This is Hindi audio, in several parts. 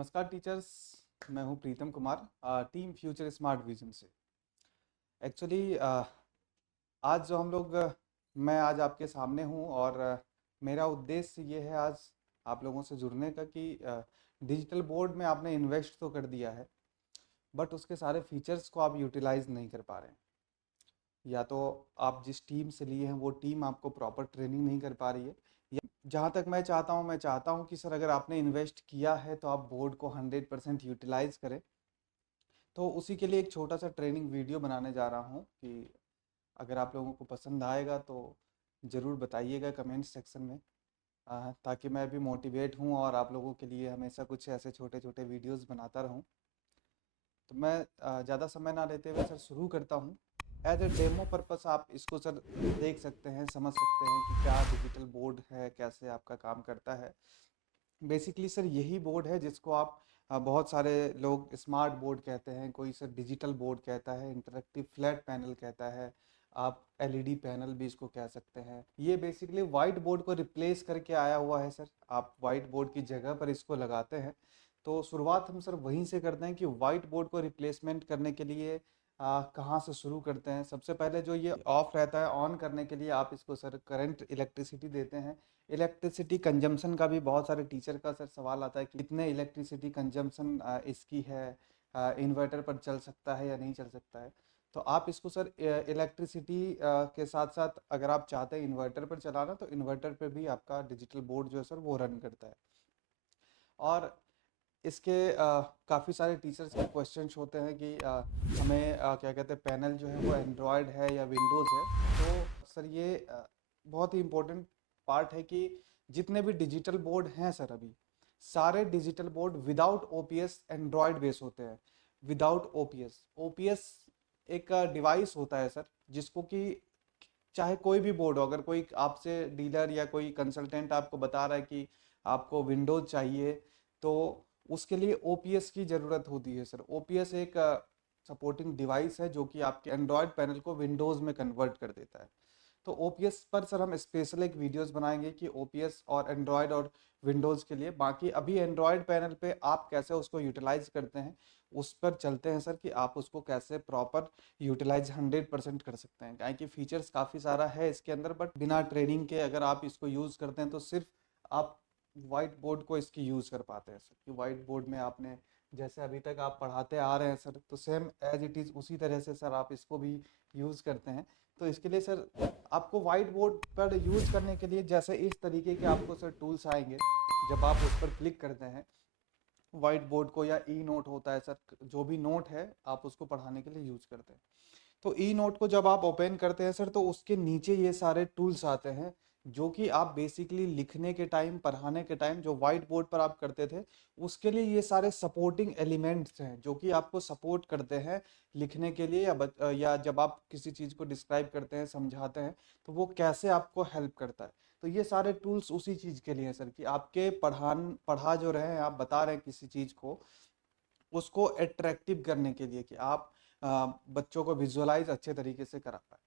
नमस्कार टीचर्स। मैं हूं Pritam Kumar, team future smart vision से। एक्चुअली आज जो हम लोग मैं आज आपके सामने हूं और मेरा उद्देश्य ये है आज आप लोगों से जुड़ने का कि डिजिटल बोर्ड में आपने इन्वेस्ट तो कर दिया है, बट उसके सारे फीचर्स को आप यूटिलाइज नहीं कर पा रहे हैं। या तो आप जिस टीम से लिए हैं वो टीम आपको प्रॉपर ट्रेनिंग नहीं कर पा रही है, या जहाँ तक मैं चाहता हूँ कि सर अगर आपने इन्वेस्ट किया है तो आप बोर्ड को 100% यूटिलाइज करें। तो उसी के लिए एक छोटा सा ट्रेनिंग वीडियो बनाने जा रहा हूँ कि अगर आप लोगों को पसंद आएगा तो ज़रूर बताइएगा कमेंट सेक्शन में, ताकि मैं भी मोटिवेट हूँ और आप लोगों के लिए हमेशा कुछ ऐसे छोटे छोटे वीडियोस बनाता रहूँ। तो मैं ज़्यादा समय ना लेते हुए सर शुरू करता हूँ। एज ए डेमो पर्पस आप इसको सर देख सकते हैं, समझ सकते हैं कि क्या डिजिटल बोर्ड है, कैसे आपका काम करता है। बेसिकली सर यही बोर्ड है जिसको आप बहुत सारे लोग स्मार्ट बोर्ड कहते हैं, कोई सर डिजिटल बोर्ड कहता है, इंटरेक्टिव फ्लैट पैनल कहता है, आप एलईडी पैनल भी इसको कह सकते हैं। ये बेसिकली वाइट बोर्ड को रिप्लेस करके आया हुआ है सर। आप वाइट बोर्ड की जगह पर इसको लगाते हैं। तो शुरुआत हम सर वहीं से करते हैं कि वाइट बोर्ड को रिप्लेसमेंट करने के लिए कहाँ से शुरू करते हैं। सबसे पहले जो ये ऑफ रहता है, ऑन करने के लिए आप इसको सर करंट इलेक्ट्रिसिटी देते हैं। इलेक्ट्रिसिटी कंजम्पशन का भी बहुत सारे टीचर का सर सवाल आता है कि कितने इलेक्ट्रिसिटी कंजम्पशन इसकी है, इन्वर्टर पर चल सकता है या नहीं चल सकता है। तो आप इसको सर इलेक्ट्रिसिटी के साथ साथ अगर आप चाहते हैं इन्वर्टर पर चलाना तो इन्वर्टर पर भी आपका डिजिटल बोर्ड जो है सर वो रन करता है। और इसके काफ़ी सारे टीचर्स के क्वेश्चंस होते हैं कि हमें क्या कहते हैं पैनल जो है वो एंड्रॉयड है या विंडोज़ है। तो सर ये बहुत ही इम्पोर्टेंट पार्ट है कि जितने भी डिजिटल बोर्ड हैं सर अभी सारे digital board without OPS Android base होते हैं। विदाउट ओपीएस, ओपीएस एक डिवाइस होता है सर जिसको कि चाहे कोई भी बोर्ड हो, अगर कोई आपसे डीलर या कोई कंसल्टेंट आपको बता रहा है कि आपको विंडोज चाहिए तो उसके लिए ओपीएस की ज़रूरत होती है सर। ओपीएस एक सपोर्टिंग डिवाइस है जो कि आपके एंड्रॉयड पैनल को विंडोज़ में कन्वर्ट कर देता है। तो ओपीएस पर सर हम स्पेशल एक वीडियोस बनाएंगे कि ओपीएस और एंड्रॉयड और विंडोज़ के लिए। बाकी अभी एंड्रॉयड पैनल पे आप कैसे उसको यूटिलाइज करते हैं उस पर चलते हैं सर, कि आप उसको कैसे प्रॉपर यूटिलाइज 100% कर सकते हैं। क्या कि फीचर्स काफ़ी सारा है इसके अंदर, बट बिना ट्रेनिंग के अगर आप इसको यूज़ करते हैं तो सिर्फ आप वाइट बोर्ड को इसकी यूज़ कर पाते हैं सर। कि वाइट बोर्ड में आपने जैसे अभी तक आप पढ़ाते आ रहे हैं सर, तो सेम एज इट इज़ उसी तरह से सर आप इसको भी यूज़ करते हैं। तो इसके लिए सर आपको वाइट बोर्ड पर यूज़ करने के लिए जैसे इस तरीके के आपको सर टूल्स आएंगे। जब आप उस पर क्लिक करते हैं वाइट बोर्ड को, या ई नोट होता है सर, जो भी नोट है आप उसको पढ़ाने के लिए यूज़ करते हैं। तो ई नोट को जब आप ओपन करते हैं सर तो उसके नीचे ये सारे टूल्स आते हैं जो कि आप बेसिकली लिखने के टाइम, पढ़ाने के टाइम जो वाइट बोर्ड पर आप करते थे उसके लिए ये सारे सपोर्टिंग एलिमेंट्स हैं जो कि आपको सपोर्ट करते हैं लिखने के लिए, या जब आप किसी चीज़ को डिस्क्राइब करते हैं, समझाते हैं तो वो कैसे आपको हेल्प करता है। तो ये सारे टूल्स उसी चीज़ के लिए हैं सर कि आपके पढ़ा जो रहे हैं, आप बता रहे हैं किसी चीज़ को, उसको अट्रैक्टिव करने के लिए कि आप बच्चों को विजुअलाइज अच्छे तरीके से करा पाए।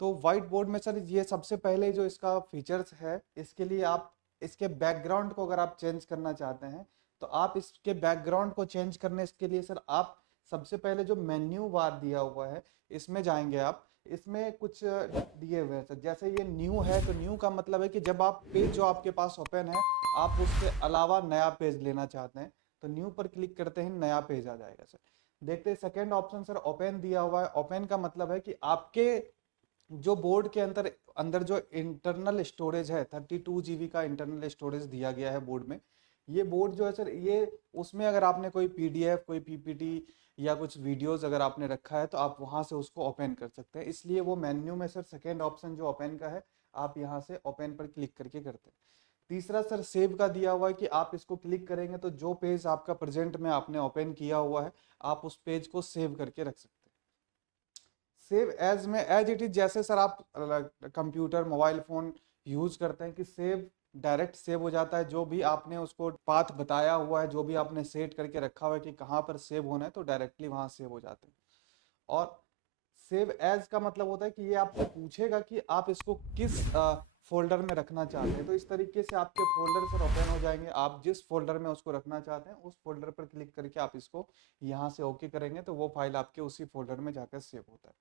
तो व्हाइट बोर्ड में सर ये सबसे पहले जो इसका फीचर्स है, इसके लिए आप इसके बैकग्राउंड को अगर आप चेंज करना चाहते हैं तो आप इसके बैकग्राउंड को चेंज करने के लिए सर आप सबसे पहले जो मेन्यू बार दिया हुआ है इसमें जाएंगे आप। इसमें कुछ दिए हुए हैं सर, जैसे ये न्यू है तो न्यू का मतलब है कि जब आप पेज जो आपके पास ओपन है आप उसके अलावा नया पेज लेना चाहते हैं तो न्यू पर क्लिक करते ही नया पेज आ जाएगा सर। देखते हैं सेकेंड ऑप्शन सर ओपन दिया हुआ है। ओपन का मतलब है कि आपके जो बोर्ड के अंदर अंदर जो इंटरनल स्टोरेज है 32 GB का इंटरनल स्टोरेज दिया गया है बोर्ड में। ये बोर्ड जो है सर ये उसमें अगर आपने कोई पीडीएफ, कोई पीपीटी या कुछ वीडियोस अगर आपने रखा है तो आप वहां से उसको ओपन कर सकते हैं। इसलिए वो मेन्यू में सर सेकेंड ऑप्शन जो ओपन का है आप यहाँ से ओपन पर क्लिक करके करते हैं। तीसरा सर सेव का दिया हुआ है कि आप इसको क्लिक करेंगे तो जो पेज आपका प्रेजेंट में आपने ओपन किया हुआ है आप उस पेज को सेव करके रख सकते हैं। सेव एज में एज इट इज, जैसे सर आप कंप्यूटर, मोबाइल फोन यूज करते हैं कि सेव डायरेक्ट सेव हो जाता है। जो भी आपने उसको पाथ बताया हुआ है, जो भी आपने सेट करके रखा हुआ है कि कहाँ पर सेव होना है तो डायरेक्टली वहां सेव हो जाते हैं। और सेव एज का मतलब होता है कि ये आपसे पूछेगा कि आप इसको किस फोल्डर में रखना चाहते हैं। तो इस तरीके से आपके फोल्डर सर ओपन हो जाएंगे। आप जिस फोल्डर में उसको रखना चाहते हैं उस फोल्डर पर क्लिक करके आप इसको यहाँ से ओके करेंगे तो वो फाइल आपके उसी फोल्डर में जाकर सेव होता है।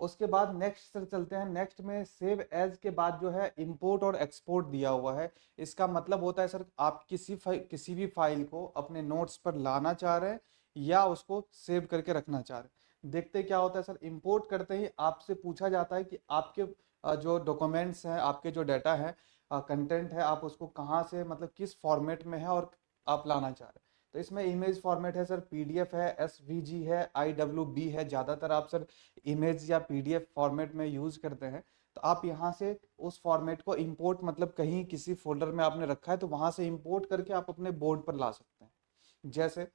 उसके बाद नेक्स्ट सर चलते हैं। नेक्स्ट में सेव एज के बाद जो है इंपोर्ट और एक्सपोर्ट दिया हुआ है। इसका मतलब होता है सर आप किसी भी फाइल को अपने नोट्स पर लाना चाह रहे हैं या उसको सेव करके रखना चाह रहे हैं। देखते क्या होता है सर, इंपोर्ट करते ही आपसे पूछा जाता है कि आपके जो डॉक्यूमेंट्स हैं, आपके जो डाटा है, कंटेंट है, आप उसको कहाँ से मतलब किस फॉर्मेट में है और आप लाना चाह रहे हैं। तो इसमें इमेज फॉर्मेट है सर, पीडीएफ है, एसवीजी है, आईडब्ल्यूबी है। ज़्यादातर आप सर इमेज या पीडीएफ फॉर्मेट में यूज करते हैं। तो आप यहाँ से उस फॉर्मेट को इंपोर्ट मतलब कहीं किसी फोल्डर में आपने रखा है तो वहां से इंपोर्ट करके आप अपने बोर्ड पर ला सकते हैं। जैसे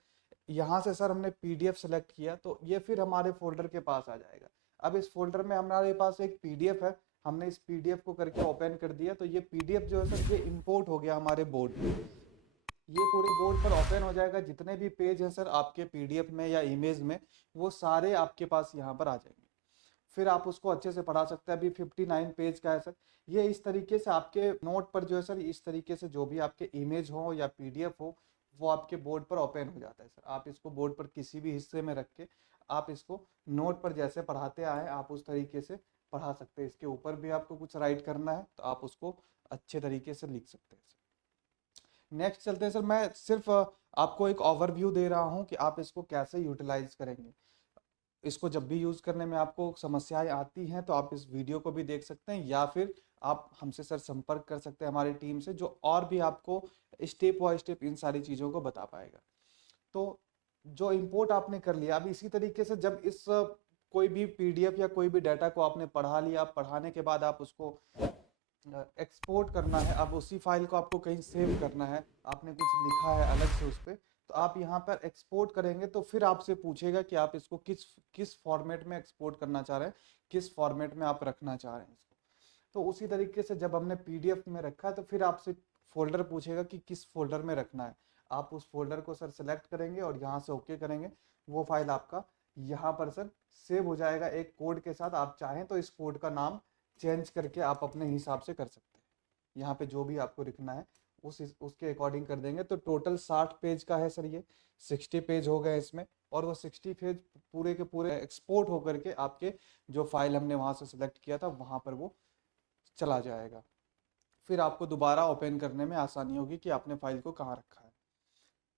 यहाँ से सर हमने पीडीएफ सेलेक्ट किया तो ये फिर हमारे फोल्डर के पास आ जाएगा। अब इस फोल्डर में हमारे पास एक पीडीएफ है, हमने इस पीडीएफ को करके ओपन कर दिया तो ये पीडीएफ जो है सर ये इंपोर्ट हो गया हमारे बोर्ड पे। ये पूरे बोर्ड पर ओपन हो जाएगा। जितने भी पेज हैं सर आपके पीडीएफ में या इमेज में वो सारे आपके पास यहाँ पर आ जाएंगे। फिर आप उसको अच्छे से पढ़ा सकते हैं। अभी 59 पेज का है सर। ये इस तरीके से आपके नोट पर जो है सर इस तरीके से जो भी आपके इमेज हो या पीडीएफ हो वो आपके बोर्ड पर ओपन हो जाता है सर। आप इसको बोर्ड पर किसी भी हिस्से में रख के आप इसको नोट पर जैसे पढ़ाते आए आप उस तरीके से पढ़ा सकते हैं। इसके ऊपर भी आपको कुछ राइट करना है तो आप उसको अच्छे तरीके से लिख सकते हैं सर। नेक्स्ट चलते हैं सर। मैं सिर्फ आपको एक ओवरव्यू दे रहा हूँ कि आप इसको कैसे यूटिलाइज करेंगे। इसको जब भी यूज करने में आपको समस्याएं आती हैं तो आप इस वीडियो को भी देख सकते हैं या फिर आप हमसे सर संपर्क कर सकते हैं हमारी टीम से जो और भी आपको स्टेप बाय स्टेप इन सारी चीजों को बता पाएगा। तो जो इंपोर्ट आपने कर लिया, अब इसी तरीके से जब इस कोई भी पीडीएफ या कोई भी डाटा को आपने पढ़ा लिया, पढ़ाने के बाद आप उसको एक्सपोर्ट करना है। अब उसी फाइल को आपको कहीं सेव करना है, आपने कुछ लिखा है अलग से उस पर तो आप यहाँ पर एक्सपोर्ट करेंगे तो फिर आपसे पूछेगा कि आप इसको किस किस फॉर्मेट में एक्सपोर्ट करना चाह रहे हैं, किस फॉर्मेट में आप रखना चाह रहे हैं इसको। तो उसी तरीके से जब हमने पीडीएफ में रखा है तो फिर आपसे फोल्डर पूछेगा कि किस फोल्डर में रखना है। आप उस फोल्डर को सर सेलेक्ट करेंगे और यहाँ से ओके करेंगे। वो फाइल आपका यहाँ पर सर सेव हो जाएगा एक कोड के साथ। आप चाहें तो इस कोड का नाम चेंज करके आप अपने हिसाब से कर सकते हैं। यहाँ पे जो भी आपको लिखना है उसके अकॉर्डिंग कर देंगे। तो टोटल 60 पेज का है सर ये, 60 पेज हो गए इसमें और वो 60 पेज पूरे के पूरे एक्सपोर्ट होकर के आपके जो फाइल हमने वहां से सिलेक्ट किया था वहां पर वो चला जाएगा। फिर आपको दोबारा ओपन करने में आसानी होगी कि आपने फाइल को कहाँ रखा है।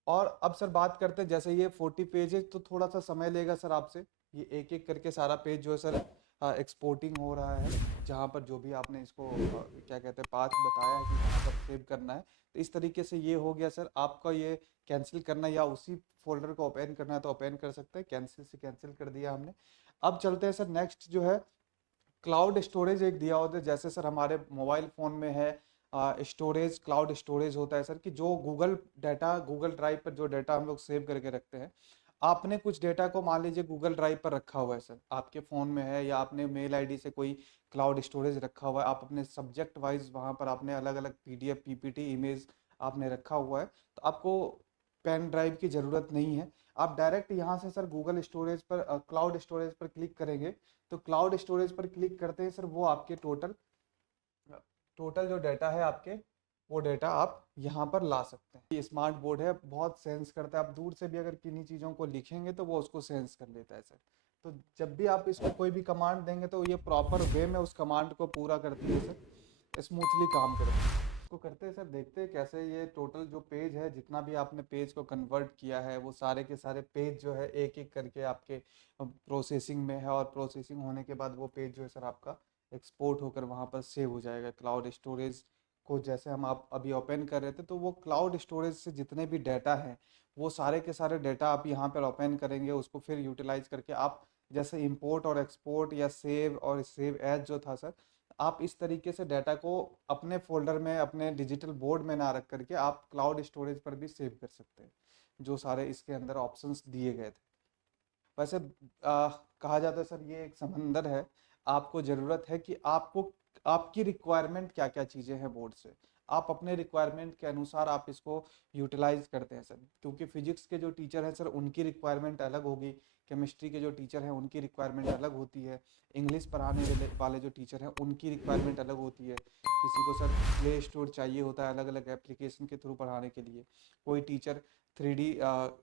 और अब सर बात करते हैं, जैसे ये 40 पेज है तो थोड़ा सा समय लेगा सर आपसे। ये एक एक करके सारा पेज जो है सर एक्सपोर्टिंग हो रहा है, जहाँ पर जो भी आपने इसको क्या कहते हैं पाथ बताया है कि कहाँ पर सेव करना है। तो इस तरीके से ये हो गया सर। आपका ये कैंसिल करना या उसी फोल्डर को ओपन करना है तो ओपन कर सकते हैं। कैंसिल से कैंसिल कर दिया हमने। अब चलते हैं सर नेक्स्ट जो है क्लाउड स्टोरेज एक दिया होता है। जैसे सर हमारे मोबाइल फ़ोन में है स्टोरेज, क्लाउड स्टोरेज होता है सर कि जो गूगल डाटा, गूगल ड्राइव पर जो डाटा हम लोग सेव करके रखते हैं। आपने कुछ डेटा को मान लीजिए गूगल ड्राइव पर रखा हुआ है सर, आपके फ़ोन में है या आपने मेल आईडी से कोई क्लाउड स्टोरेज रखा हुआ है। आप अपने सब्जेक्ट वाइज वहाँ पर आपने अलग अलग पीडीएफ, पीपीटी, इमेज आपने रखा हुआ है तो आपको पेन ड्राइव की ज़रूरत नहीं है। आप डायरेक्ट यहाँ से सर गूगल स्टोरेज पर, क्लाउड स्टोरेज पर क्लिक करेंगे तो क्लाउड स्टोरेज पर क्लिक करते हैं सर वो आपके टोटल टोटल जो डाटा है आपके वो डाटा आप यहाँ पर ला सकते हैं। ये स्मार्ट बोर्ड है, बहुत सेंस करता है। आप दूर से भी अगर किन्हीं चीज़ों को लिखेंगे तो वो उसको सेंस कर लेता है सर। तो जब भी आप इसको कोई भी कमांड देंगे तो ये प्रॉपर वे में उस कमांड को पूरा करती है सर, स्मूथली काम करती है। इसको करते हैं सर, देखते हैं कैसे ये टोटल जो पेज है, जितना भी आपने पेज को कन्वर्ट किया है वो सारे के सारे पेज जो है एक एक करके आपके प्रोसेसिंग में है और प्रोसेसिंग होने के बाद वो पेज जो है सर आपका एक्सपोर्ट होकर वहाँ पर सेव हो जाएगा क्लाउड स्टोरेज को। जैसे हम आप अभी ओपन कर रहे थे तो वो क्लाउड स्टोरेज से जितने भी डाटा हैं वो सारे के सारे डाटा आप यहाँ पर ओपन करेंगे, उसको फिर यूटिलाइज करके आप जैसे इंपोर्ट और एक्सपोर्ट या सेव और सेव एज जो था सर, आप इस तरीके से डाटा को अपने फोल्डर में, अपने डिजिटल बोर्ड में ना रख करके आप क्लाउड स्टोरेज पर भी सेव कर सकते हैं, जो सारे इसके अंदर ऑप्शंस दिए गए थे। वैसे कहा जाता है सर ये एक समंदर है। आपको ज़रूरत है कि आपको आपकी रिक्वायरमेंट क्या क्या चीज़ें हैं बोर्ड से। आप अपने रिक्वायरमेंट के अनुसार आप इसको यूटिलाइज करते हैं सर, क्योंकि फिजिक्स के जो टीचर हैं सर उनकी रिक्वायरमेंट अलग होगी, केमिस्ट्री के जो टीचर हैं उनकी रिक्वायरमेंट अलग होती है, इंग्लिश पढ़ाने वाले जो टीचर हैं उनकी रिक्वायरमेंट अलग होती है, किसी को सर प्ले स्टोर चाहिए होता है अलग अलग एप्लीकेशन के थ्रू पढ़ाने के लिए, कोई टीचर 3D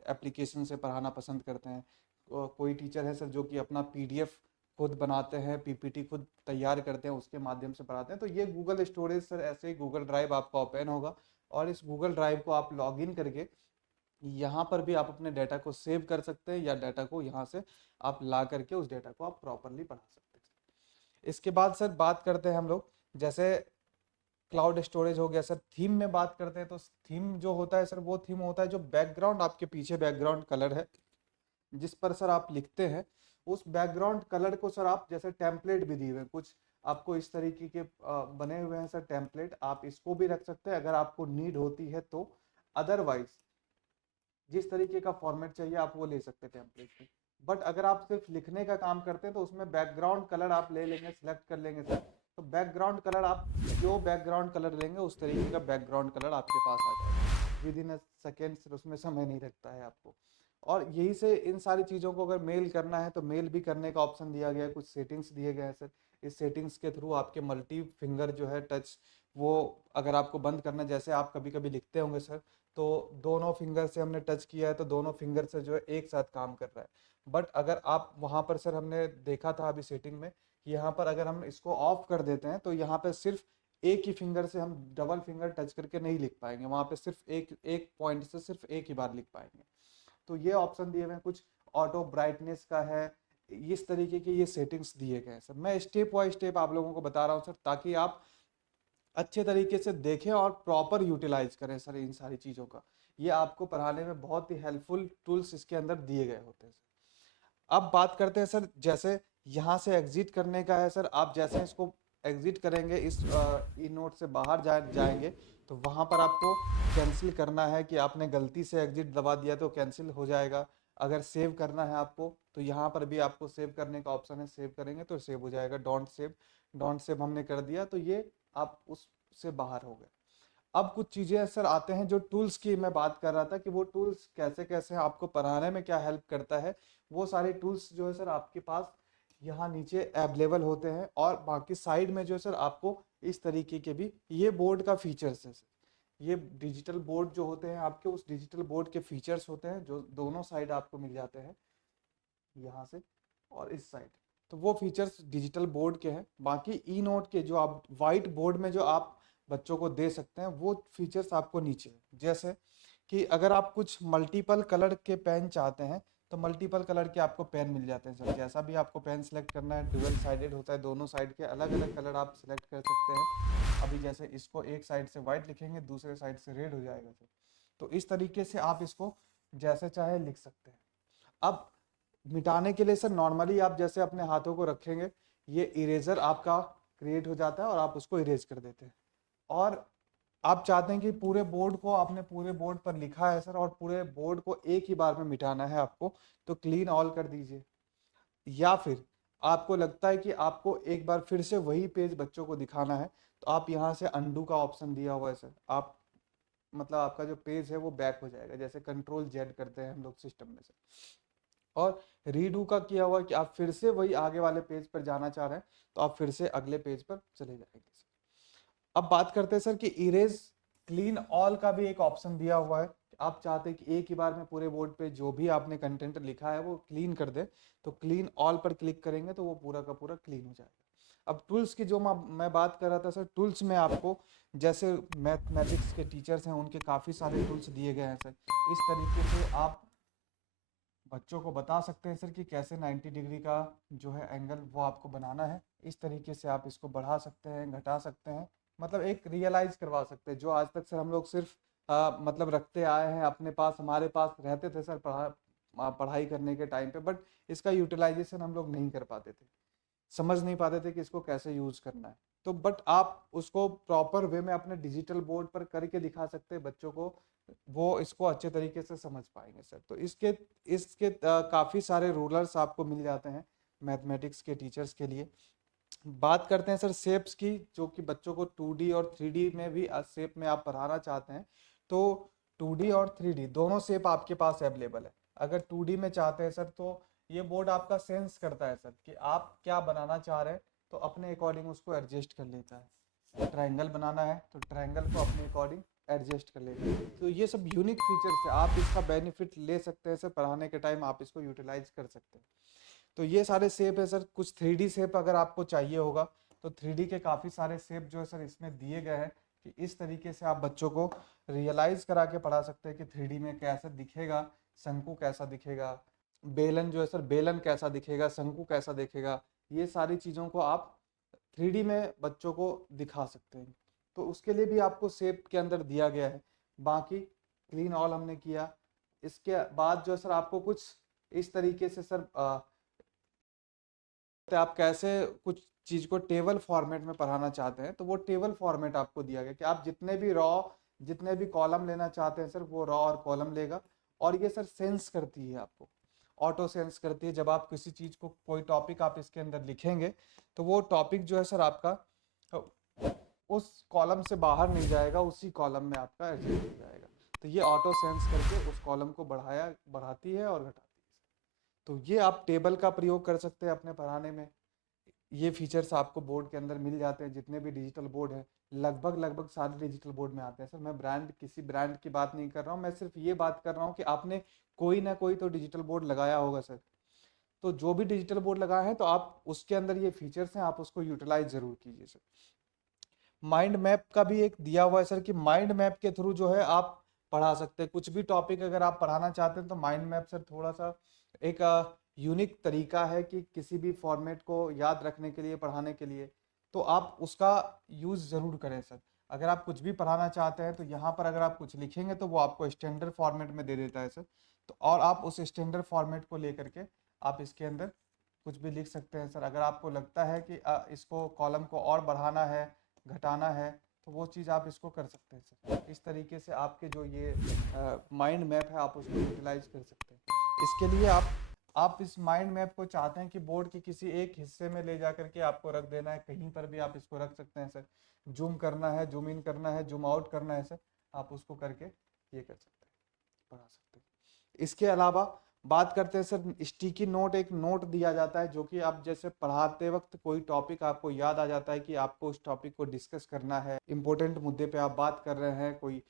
एप्लीकेशन से पढ़ाना पसंद करते हैं, कोई टीचर है सर जो कि अपना PDF खुद बनाते हैं, PPT खुद तैयार करते हैं, उसके माध्यम से पढ़ाते हैं। तो ये गूगल स्टोरेज सर ऐसे ही गूगल ड्राइव आपका ओपन होगा और इस गूगल ड्राइव को आप लॉगिन करके यहाँ पर भी आप अपने डाटा को सेव कर सकते हैं या डाटा को यहाँ से आप ला करके उस डाटा को आप प्रॉपरली पढ़ा सकते हैं। इसके बाद सर बात करते हैं हम लोग, जैसे क्लाउड स्टोरेज हो गया सर, थीम में बात करते हैं तो थीम जो होता है सर वो थीम होता है जो बैकग्राउंड आपके पीछे बैकग्राउंड कलर है जिस पर सर आप लिखते हैं, उस बैकग्राउंड कलर को सर आप जैसे टेम्पलेट भी दिए हुए हैं कुछ आपको इस तरीके के बने हुए हैं सर टेम्पलेट, आप इसको भी रख सकते हैं अगर आपको नीड होती है तो। अदरवाइज जिस तरीके का फॉर्मेट चाहिए आप वो ले सकते हैं टेम्पलेट में। बट अगर आप सिर्फ लिखने का काम करते हैं तो उसमें बैकग्राउंड कलर आप ले लेंगे, सिलेक्ट कर लेंगे सर, तो बैकग्राउंड कलर आप जो बैकग्राउंड कलर लेंगे उस तरीके का बैकग्राउंड कलर आपके पास आ जाएगा विद इन अ सेकेंड, उसमें समय नहीं लगता है आपको। और यही से इन सारी चीज़ों को अगर मेल करना है तो मेल भी करने का ऑप्शन दिया गया है, कुछ सेटिंग्स दिए गए हैं सर, इस सेटिंग्स के थ्रू आपके मल्टी फिंगर जो है टच, वो अगर आपको बंद करना, जैसे आप कभी कभी लिखते होंगे सर तो दोनों फिंगर से हमने टच किया है तो दोनों फिंगर से जो है एक साथ काम कर रहा है, बट अगर आप वहां पर सर हमने देखा था अभी सेटिंग में कि यहाँ पर अगर हम इसको ऑफ कर देते हैं तो यहाँ पे सिर्फ एक ही फिंगर से हम डबल फिंगर टच करके नहीं लिख पाएंगे, वहां पे सिर्फ एक एक पॉइंट से सिर्फ एक ही बार लिख पाएंगे। तो ये ऑप्शन दिए हुए हैं, कुछ ऑटो ब्राइटनेस का है, इस तरीके के ये सेटिंग्स दिए गए हैं सर। मैं स्टेप बाय स्टेप आप लोगों को बता रहा हूँ सर ताकि आप अच्छे तरीके से देखें और प्रॉपर यूटिलाइज करें सर इन सारी चीज़ों का। ये आपको पढ़ाने में बहुत ही हेल्पफुल टूल्स इसके अंदर दिए गए होते हैं सर। अब बात करते हैं सर, जैसे यहाँ से एग्जिट करने का है सर, आप जैसे इसको एग्जिट करेंगे इस ई नोट से बाहर जाएंगे तो वहां पर आपको कैंसिल करना है कि आपने गलती से एग्जिट दबा दिया तो कैंसिल हो जाएगा। अगर सेव करना है आपको तो यहाँ पर भी आपको सेव करने का ऑप्शन है, सेव करेंगे तो सेव हो जाएगा। डोंट सेव हमने कर दिया तो ये आप उससे बाहर हो गए। अब कुछ चीजें सर आते हैं जो टूल्स की मैं बात कर रहा था कि वो टूल्स कैसे कैसे आपको पढ़ाने में क्या हेल्प करता है, वो सारे टूल्स जो है सर आपके पास यहाँ नीचे अवेलेबल होते हैं। और बाकी साइड में जो सर आपको इस तरीके के भी ये बोर्ड का फीचर्स है सर, ये डिजिटल बोर्ड जो होते हैं आपके उस डिजिटल बोर्ड के फीचर्स होते हैं जो दोनों साइड आपको मिल जाते हैं यहाँ से और इस साइड। तो वो फीचर्स डिजिटल बोर्ड के हैं। बाकी ई नोट के जो आप वाइट बोर्ड में जो आप बच्चों को दे सकते हैं वो फीचर्स आपको नीचे है। जैसे कि अगर आप कुछ मल्टीपल कलर के पेन चाहते हैं तो मल्टीपल कलर के आपको पेन मिल जाते हैं सर, जैसा भी आपको पेन सिलेक्ट करना है, डुअल साइडेड होता है, दोनों साइड के अलग अलग कलर आप सिलेक्ट कर सकते हैं। अभी जैसे इसको एक साइड से व्हाइट लिखेंगे दूसरे साइड से रेड हो जाएगा सर, तो इस तरीके से आप इसको जैसे चाहे लिख सकते हैं। अब मिटाने के लिए सर नॉर्मली आप जैसे अपने हाथों को रखेंगे ये इरेजर आपका क्रिएट हो जाता है और आप उसको इरेज कर देते हैं। और आप चाहते हैं कि पूरे बोर्ड को आपने पूरे बोर्ड पर लिखा है सर और पूरे बोर्ड को एक ही बार में मिटाना है आपको, तो क्लीन ऑल कर दीजिए। या फिर आपको लगता है कि आपको एक बार फिर से वही पेज बच्चों को दिखाना है तो आप यहाँ से अंडू का ऑप्शन दिया हुआ है सर, आप मतलब आपका जो पेज है वो बैक हो जाएगा, जैसे कंट्रोल जेड करते हैं हम लोग सिस्टम में से। और रीडू का किया हुआ है कि आप फिर से वही आगे वाले पेज पर जाना चाह रहे हैं तो आप फिर से अगले पेज पर चले जाएंगे सर। अब बात करते हैं सर कि इरेज क्लीन ऑल का भी एक ऑप्शन दिया हुआ है, आप चाहते हैं कि एक ही बार में पूरे बोर्ड पे जो भी आपने कंटेंट लिखा है वो क्लीन कर दे, तो क्लीन ऑल पर क्लिक करेंगे तो वो पूरा का पूरा क्लीन हो जाएगा। अब टूल्स की जो मैं बात कर रहा था सर, टूल्स में आपको जैसे मैथमेटिक्स के टीचर्स हैं उनके काफ़ी सारे टूल्स दिए गए हैं सर। इस तरीके से आप बच्चों को बता सकते हैं सर कि कैसे 90 डिग्री का जो है एंगल वो आपको बनाना है। इस तरीके से आप इसको बढ़ा सकते हैं, घटा सकते हैं, मतलब एक रियलाइज करवा सकते हैं जो आज तक सर हम लोग सिर्फ मतलब रखते आए हैं अपने पास, हमारे पास रहते थे सर पढ़ाई करने के टाइम पे, बट इसका यूटिलाइजेशन हम लोग नहीं कर पाते थे, समझ नहीं पाते थे कि इसको कैसे यूज करना है। तो बट आप उसको प्रॉपर वे में अपने डिजिटल बोर्ड पर करके दिखा सकते हैं बच्चों को, वो इसको अच्छे तरीके से समझ पाएंगे सर। तो इसके इसके काफ़ी सारे रूलर्स आपको मिल जाते हैं मैथमेटिक्स के टीचर्स के लिए। बात करते हैं सर शेप्स की, जो कि बच्चों को 2D और 3D में भी शेप में आप पढ़ाना चाहते हैं तो 2D और 3D दोनों शेप आपके पास अवेलेबल है। अगर 2D में चाहते हैं सर तो ये बोर्ड आपका सेंस करता है सर कि आप क्या बनाना चाह रहे हैं, तो अपने अकॉर्डिंग उसको एडजस्ट कर लेता है। ट्रायंगल बनाना है तो ट्रायंगल को अपने अकॉर्डिंग एडजस्ट कर लेता है। तो ये सब यूनिक फीचर्स है, आप इसका बेनिफिट ले सकते हैं सर, पढ़ाने के टाइम आप इसको यूटिलाइज कर सकते हैं। तो ये सारे शेप है सर। कुछ 3D शेप अगर आपको चाहिए होगा तो 3D के काफ़ी सारे शेप जो है सर इसमें दिए गए हैं कि इस तरीके से आप बच्चों को रियलाइज करा के पढ़ा सकते हैं कि 3D में कैसा दिखेगा, शंकु कैसा दिखेगा, बेलन जो है सर बेलन कैसा दिखेगा, शंकु कैसा दिखेगा। ये सारी चीज़ों को आप 3D में बच्चों को दिखा सकते हैं। तो उसके लिए भी आपको शेप के अंदर दिया गया है। बाकी क्लीन ऑल हमने किया। इसके बाद जो है सर आपको कुछ इस तरीके से सर तो आप कैसे कुछ चीज़ को टेबल फॉर्मेट में पढ़ाना चाहते हैं, तो वो टेबल फॉर्मेट आपको दिया गया कि आप जितने भी कॉलम लेना चाहते हैं सर वो रॉ और कॉलम लेगा। और ये सर सेंस करती है, आपको ऑटो सेंस करती है। जब आप किसी चीज़ को कोई टॉपिक आप इसके अंदर लिखेंगे तो वो टॉपिक जो है सर आपका उस कॉलम से बाहर नहीं जाएगा, उसी कॉलम में आपका एडजस्ट हो जाएगा। तो ये ऑटो सेंस करके उस कॉलम को बढ़ाती है और घटाती है। तो ये आप टेबल का प्रयोग कर सकते हैं अपने पढ़ाने में। ये फीचर्स आपको बोर्ड के अंदर मिल जाते हैं, जितने भी डिजिटल बोर्ड हैं लगभग सारे डिजिटल बोर्ड में आते हैं सर। मैं किसी ब्रांड की बात नहीं कर रहा हूँ, मैं सिर्फ ये बात कर रहा हूँ कि आपने कोई ना कोई तो डिजिटल बोर्ड लगाया होगा सर। तो जो भी डिजिटल बोर्ड लगाए हैं तो आप उसके अंदर ये फीचर्स हैं, आप उसको यूटिलाइज जरूर कीजिए सर। माइंड मैप का भी एक दिया हुआ है सर कि माइंड मैप के थ्रू जो है आप पढ़ा सकते हैं कुछ भी टॉपिक। अगर आप पढ़ाना चाहते हैं तो माइंड मैप सर थोड़ा सा एक यूनिक तरीका है कि किसी भी फॉर्मेट को याद रखने के लिए, पढ़ाने के लिए, तो आप उसका यूज़ ज़रूर करें सर। अगर आप कुछ भी पढ़ाना चाहते हैं तो यहाँ पर अगर आप कुछ लिखेंगे तो वो आपको स्टैंडर्ड फॉर्मेट में दे देता है सर। तो और आप उस स्टैंडर्ड फॉर्मेट को लेकर के आप इसके अंदर कुछ भी लिख सकते हैं सर। अगर आपको लगता है कि इसको कॉलम को और बढ़ाना है, घटाना है, तो वो चीज़ आप इसको कर सकते हैं सर। इस तरीके से आपके जो ये माइंड मैप है आप उसको यूटिलाइज कर सकते हैं। इसके लिए आप इस माइंड मैप को चाहते हैं कि बोर्ड के किसी एक हिस्से में ले जा करके आपको रख देना है, कहीं पर भी आप इसको रख सकते हैं सर। जूम करना है, जूम इन करना है, जूम आउट करना है सर, आप उसको करके ये कर सकते हैं, पढ़ा सकते हैं। इसके अलावा बात करते हैं सर स्टिकी नोट। एक नोट दिया जाता है जो कि आप जैसे पढ़ाते वक्त कोई टॉपिक आपको याद आ जाता है कि आपको उस टॉपिक को डिस्कस करना है, इंपॉर्टेंट मुद्दे पे आप बात कर रहे हैं कोई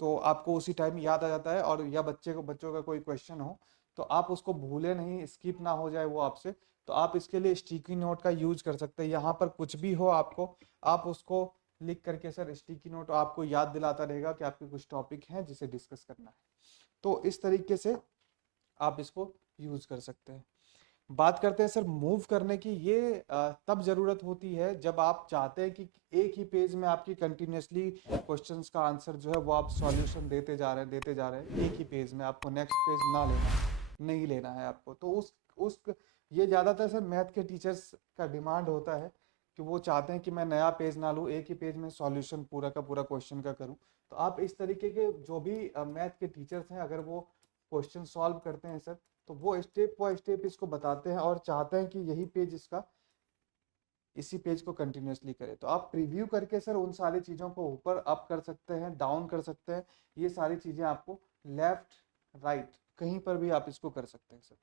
तो आपको उसी टाइम याद आ जाता है, और या बच्चों का कोई क्वेश्चन हो तो आप उसको भूले नहीं, स्किप ना हो जाए वो आपसे, तो आप इसके लिए स्टिकी नोट का यूज कर सकते हैं। यहाँ पर कुछ भी हो आपको, आप उसको लिख करके सर स्टिकी नोट आपको याद दिलाता रहेगा कि आपके कुछ टॉपिक हैं जिसे डिस्कस करना है। तो इस तरीके से आप इसको यूज कर सकते हैं। बात करते हैं सर मूव करने की। ये तब जरूरत होती है जब आप चाहते हैं कि एक ही पेज में आपकी कंटिन्यूसली क्वेश्चंस का आंसर जो है वो आप सॉल्यूशन देते जा रहे हैं एक ही पेज में, आपको नेक्स्ट पेज ना लेना नहीं लेना है आपको। तो उस ये ज़्यादातर सर मैथ के टीचर्स का डिमांड होता है कि वो चाहते हैं कि मैं नया पेज ना लूँ, एक ही पेज में सॉल्यूशन पूरा का पूरा क्वेश्चन का करूँ। तो आप इस तरीके के जो भी मैथ के टीचर्स हैं अगर वो क्वेश्चन सॉल्व करते हैं सर तो वो स्टेप बाय स्टेप इसको बताते हैं और चाहते हैं कि यही पेज इसका इसी पेज को कंटिन्यूसली करे। तो आप प्रीव्यू करके सर उन सारी चीज़ों को ऊपर अप कर सकते हैं, डाउन कर सकते हैं। ये सारी चीज़ें आपको लेफ्ट राइट कहीं पर भी आप इसको कर सकते हैं सर।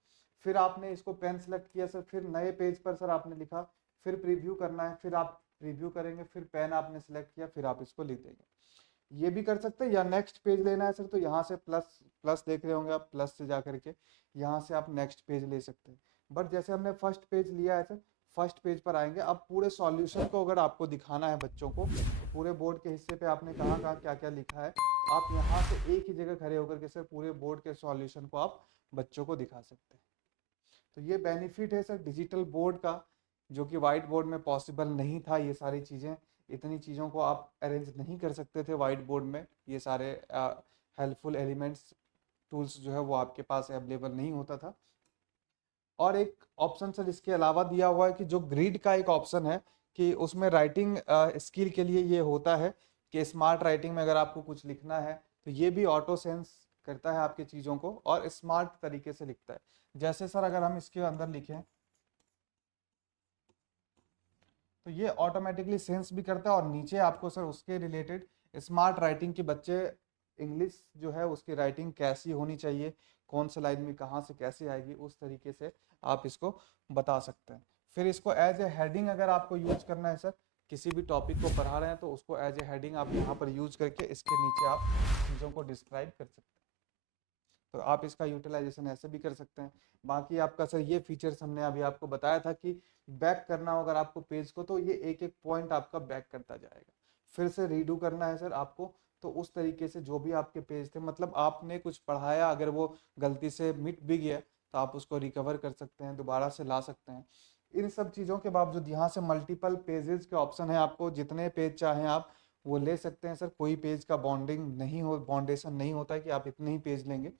फिर आपने इसको पेन सेलेक्ट किया सर, फिर नए पेज पर सर आपने लिखा, फिर प्रीव्यू करना है, फिर आप प्रीव्यू करेंगे, फिर पेन आपने सेलेक्ट किया, फिर आप इसको लिख देंगे। ये भी कर सकते हैं। या नेक्स्ट पेज लेना है सर तो यहाँ से प्लस प्लस देख रहे होंगे आप, प्लस से जा करके यहाँ से आप नेक्स्ट पेज ले सकते हैं। बट जैसे हमने फर्स्ट पेज लिया है सर, फर्स्ट पेज पर आएंगे। अब पूरे सॉल्यूशन को अगर आपको दिखाना है बच्चों को, तो पूरे बोर्ड के हिस्से पे आपने कहाँ कहाँ क्या क्या लिखा है, तो आप यहाँ से एक ही जगह खड़े होकर के सर पूरे बोर्ड के सॉल्यूशन को आप बच्चों को दिखा सकते हैं। तो ये बेनिफिट है सर डिजिटल बोर्ड का, जो कि वाइट बोर्ड में पॉसिबल नहीं था। ये सारी चीज़ें, इतनी चीज़ों को आप अरेंज नहीं कर सकते थे वाइट बोर्ड में। ये सारे हेल्पफुल एलिमेंट्स टूल्स जो है वो आपके पास अवेलेबल नहीं होता था। और एक ऑप्शन सर इसके अलावा दिया हुआ है कि जो ग्रिड का एक ऑप्शन है कि उसमें राइटिंग स्किल के लिए ये होता है कि स्मार्ट राइटिंग में अगर आपको कुछ लिखना है तो ये भी ऑटो सेंस करता है आपकी चीज़ों को और स्मार्ट तरीके से लिखता है। जैसे सर अगर हम इसके अंदर लिखें तो ये ऑटोमेटिकली सेंस भी करता है, और नीचे आपको सर उसके रिलेटेड स्मार्ट राइटिंग की बच्चे इंग्लिश जो है उसकी राइटिंग कैसी होनी चाहिए, कौन सा लाइन में कहाँ से कैसे आएगी, उस तरीके से आप इसको बता सकते हैं। फिर इसको एज ए हेडिंग अगर आपको यूज करना है सर, किसी भी टॉपिक को पढ़ा रहे हैं तो उसको एज ए हेडिंग आप यहाँ पर यूज करके इसके नीचे आप चीज़ों को डिस्क्राइब कर सकते हैं। तो आप इसका यूटिलाइजेशन ऐसे भी कर सकते हैं। बाकी आपका सर ये फीचर्स हमने अभी आपको बताया था कि बैक करना हो अगर आपको पेज को, तो ये एक एक पॉइंट आपका बैक करता जाएगा। फिर से रीडू करना है सर आपको, तो उस तरीके से जो भी आपके पेज थे, मतलब आपने कुछ पढ़ाया अगर वो गलती से मिट भी गया तो आप उसको रिकवर कर सकते हैं, दोबारा से ला सकते हैं। इन सब चीज़ों के बावजूद यहाँ से मल्टीपल पेजेस के ऑप्शन है, आपको जितने पेज चाहें आप वो ले सकते हैं सर। कोई पेज का बॉन्डिंग नहीं हो, बाउंडेशन नहीं होता है कि आप इतने ही पेज लेंगे।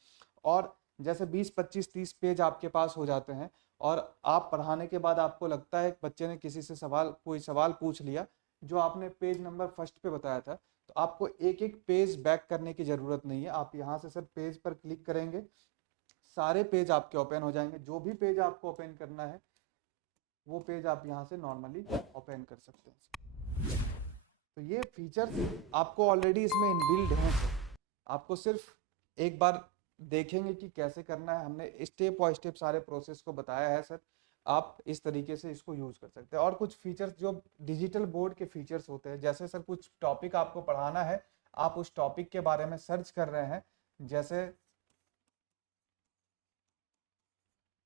और जैसे 20, 25, 30 पेज आपके पास हो जाते हैं, और आप पढ़ाने के बाद आपको लगता है बच्चे ने किसी से कोई सवाल पूछ लिया जो आपने पेज नंबर फर्स्ट पे बताया था, तो आपको एक एक पेज बैक करने की जरूरत नहीं है। आप यहाँ से सर पेज पर क्लिक करेंगे, सारे पेज आपके ओपन हो जाएंगे। जो भी पेज आपको ओपन करना है वो पेज आप यहाँ से नॉर्मली ओपन कर सकते हैं। तो ये फीचर्स आपको ऑलरेडी इसमें इनबिल्ड हैं सर, आपको सिर्फ एक बार देखेंगे कि कैसे करना है। हमने स्टेप बाय स्टेप सारे प्रोसेस को बताया है सर, आप इस तरीके से इसको यूज कर सकते हैं। और कुछ फीचर्स जो डिजिटल बोर्ड के फीचर्स होते हैं, जैसे सर कुछ टॉपिक आपको पढ़ाना है, आप उस टॉपिक के बारे में सर्च कर रहे हैं, जैसे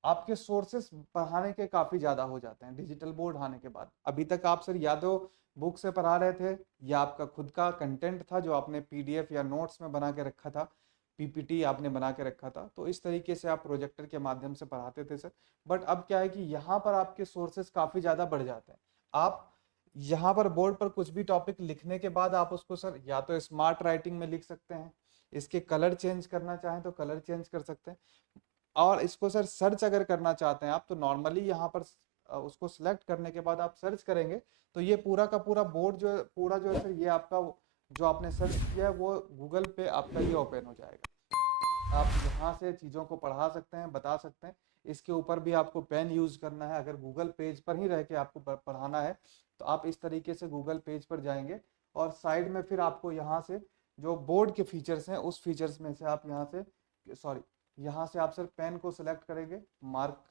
आपके सोर्सेस पढ़ाने के काफी ज्यादा हो जाते हैं डिजिटल बोर्ड आने के बाद। अभी तक आप सर या तो बुक से पढ़ा रहे थे, या आपका खुद का कंटेंट था जो आपने पीडीएफ या नोट्स में बना के रखा था, पीपीटी आपने बना के रखा था, तो इस तरीके से आप प्रोजेक्टर के माध्यम से पढ़ाते थे सर। बट अब क्या है कि यहाँ पर आपके सोर्सेस काफी ज्यादा बढ़ जाते हैं। आप यहाँ पर बोर्ड पर कुछ भी टॉपिक लिखने के बाद आप उसको सर या तो स्मार्ट राइटिंग में लिख सकते हैं, इसके कलर चेंज करना चाहें तो कलर चेंज कर सकते हैं, और इसको सर सर्च अगर करना चाहते हैं आप, तो नॉर्मली यहाँ पर उसको सिलेक्ट करने के बाद आप सर्च करेंगे तो ये पूरा का पूरा बोर्ड जो है, पूरा जो है सर, ये आपका जो आपने सर्च किया है वो गूगल पे आपका ये ओपन हो जाएगा। आप यहाँ से चीज़ों को पढ़ा सकते हैं, बता सकते हैं। इसके ऊपर भी आपको पेन यूज करना है, अगर गूगल पेज पर ही रह के आपको पढ़ाना है तो आप इस तरीके से गूगल पेज पर जाएंगे, और साइड में फिर आपको यहाँ से जो बोर्ड के फीचर्स हैं उस फीचर्स में से आप यहाँ से, सॉरी, यहाँ से आप सर पेन को सिलेक्ट करेंगे, मार्क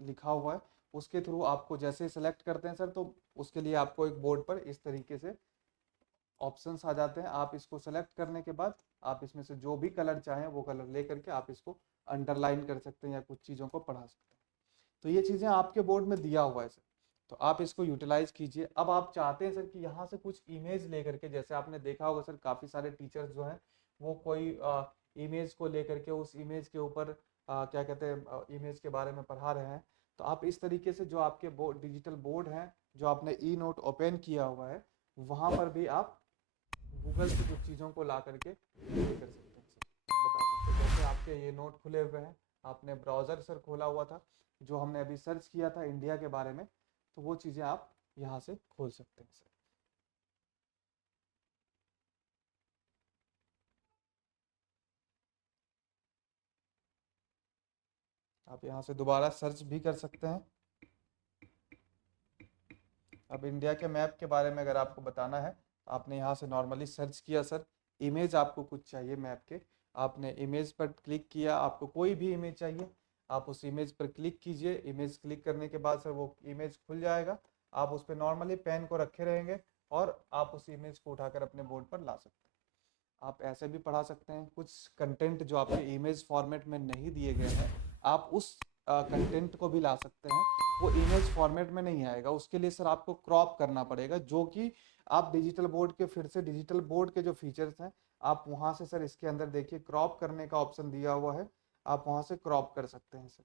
लिखा हुआ है, उसके थ्रू आपको जैसे ही सिलेक्ट करते हैं सर, तो उसके लिए आपको एक बोर्ड पर इस तरीके से ऑप्शंस आ जाते हैं। आप इसको सेलेक्ट करने के बाद आप इसमें से जो भी कलर चाहें वो कलर ले करके आप इसको अंडरलाइन कर सकते हैं या कुछ चीज़ों को पढ़ा सकते हैं। तो ये चीज़ें आपके बोर्ड में दिया हुआ है सर, तो आप इसको यूटिलाइज कीजिए। अब आप चाहते हैं सर कि यहाँ से कुछ इमेज लेकर के, जैसे आपने देखा होगा सर काफ़ी सारे टीचर्स जो हैं वो कोई इमेज को लेकर के उस इमेज के ऊपर क्या कहते हैं इमेज के बारे में पढ़ा रहे हैं, तो आप इस तरीके से जो आपके बोर्ड डिजिटल बोर्ड हैं जो आपने ई नोट ओपन किया हुआ है, वहाँ पर भी आप गूगल से कुछ चीज़ों को ला करके ये कर सकते हैं सर, बता सकते हैं। जैसे आपके ये नोट खुले हुए हैं, आपने ब्राउज़र सर खोला हुआ था जो हमने अभी सर्च किया था इंडिया के बारे में, तो वो चीज़ें आप यहाँ से खोल सकते हैं सर। आप यहाँ से दोबारा सर्च भी कर सकते हैं। अब इंडिया के मैप के बारे में अगर आपको बताना है, आपने यहाँ से नॉर्मली सर्च किया सर, इमेज आपको कुछ चाहिए मैप के, आपने इमेज पर क्लिक किया, आपको कोई भी इमेज चाहिए आप उस इमेज पर क्लिक कीजिए। इमेज क्लिक करने के बाद सर वो इमेज खुल जाएगा, आप उस पर नॉर्मली पेन को रखे रहेंगे और आप उस इमेज को उठाकर अपने बोर्ड पर ला सकते हैं। आप ऐसे भी पढ़ा सकते हैं, कुछ कंटेंट जो आपके इमेज फॉर्मेट में नहीं दिए गए हैं आप उस कंटेंट को भी ला सकते हैं, वो इमेज फॉर्मेट में नहीं आएगा, उसके लिए सर आपको क्रॉप करना पड़ेगा, जो कि आप डिजिटल बोर्ड के, फिर से डिजिटल बोर्ड के जो फीचर्स हैं आप वहां से सर इसके अंदर देखिए क्रॉप करने का ऑप्शन दिया हुआ है, आप वहां से क्रॉप कर सकते हैं सर।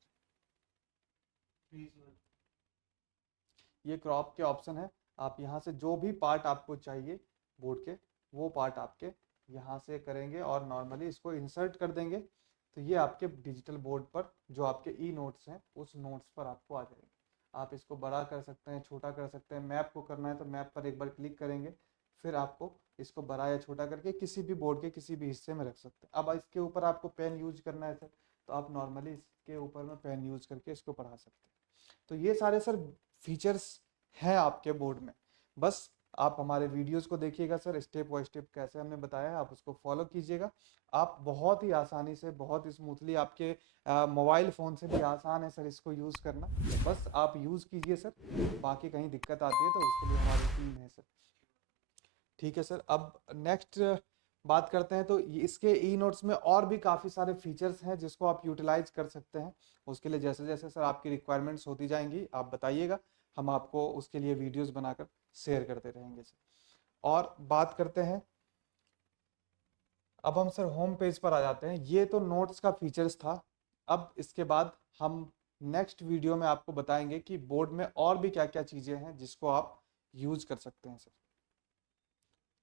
ये क्रॉप के ऑप्शन है, आप यहाँ से जो भी पार्ट आपको चाहिए बोर्ड के वो पार्ट आपके यहाँ से करेंगे और नॉर्मली इसको इंसर्ट कर देंगे, तो ये आपके डिजिटल बोर्ड पर जो आपके ई नोट्स हैं उस नोट्स पर आपको आ जाएंगे। आप इसको बड़ा कर सकते हैं, छोटा कर सकते हैं, मैप को करना है तो मैप पर एक बार क्लिक करेंगे, फिर आपको इसको बड़ा या छोटा करके किसी भी बोर्ड के किसी भी हिस्से में रख सकते हैं। अब इसके ऊपर आपको पेन यूज करना है सर, तो आप नॉर्मली इसके ऊपर में पेन यूज करके इसको पढ़ा सकते हैं। तो ये सारे सर फीचर्स हैं आपके बोर्ड में। बस आप हमारे वीडियोस को देखिएगा सर, स्टेप बाय स्टेप कैसे हमने बताया है आप उसको फॉलो कीजिएगा। आप बहुत ही आसानी से, बहुत ही स्मूथली, आपके मोबाइल फ़ोन से भी आसान है सर इसको यूज़ करना। बस आप यूज़ कीजिए सर, बाकी कहीं दिक्कत आती है तो उसके लिए हमारी टीम है सर। ठीक है सर, अब नेक्स्ट बात करते हैं तो इसके ई नोट्स में और भी काफ़ी सारे फीचर्स हैं जिसको आप यूटिलाइज कर सकते हैं। उसके लिए जैसे जैसे सर आपकी रिक्वायरमेंट्स होती जाएंगी आप बताइएगा, हम आपको उसके लिए वीडियोस बनाकर शेयर करते रहेंगे सर। और बात करते हैं, अब हम सर होम पेज पर आ जाते हैं। ये तो नोट्स का फीचर्स था। अब इसके बाद हम नेक्स्ट वीडियो में आपको बताएंगे कि बोर्ड में और भी क्या क्या चीज़ें हैं जिसको आप यूज़ कर सकते हैं सर।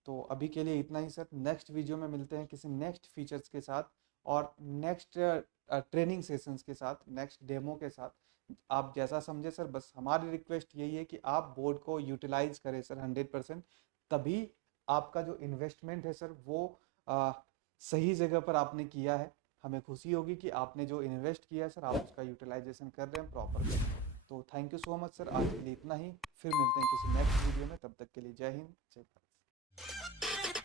तो अभी के लिए इतना ही सर, नेक्स्ट वीडियो में मिलते हैं किसी नेक्स्ट फीचर्स के साथ और नेक्स्ट ट्रेनिंग सेशंस के साथ, नेक्स्ट डेमो के साथ। आप जैसा समझे सर, बस हमारी रिक्वेस्ट यही है कि आप बोर्ड को यूटिलाइज करें सर 100%। तभी आपका जो इन्वेस्टमेंट है सर वो आ, सही जगह पर आपने किया है। हमें खुशी होगी कि आपने जो इन्वेस्ट किया है सर आप उसका यूटिलाइजेशन कर रहे हैं प्रॉपर। तो thank you so much sir, आज के लिए इतना ही। फिर मिलते हैं किसी नेक्स्ट वीडियो में, तब तक के लिए जय हिंद, जय भारत।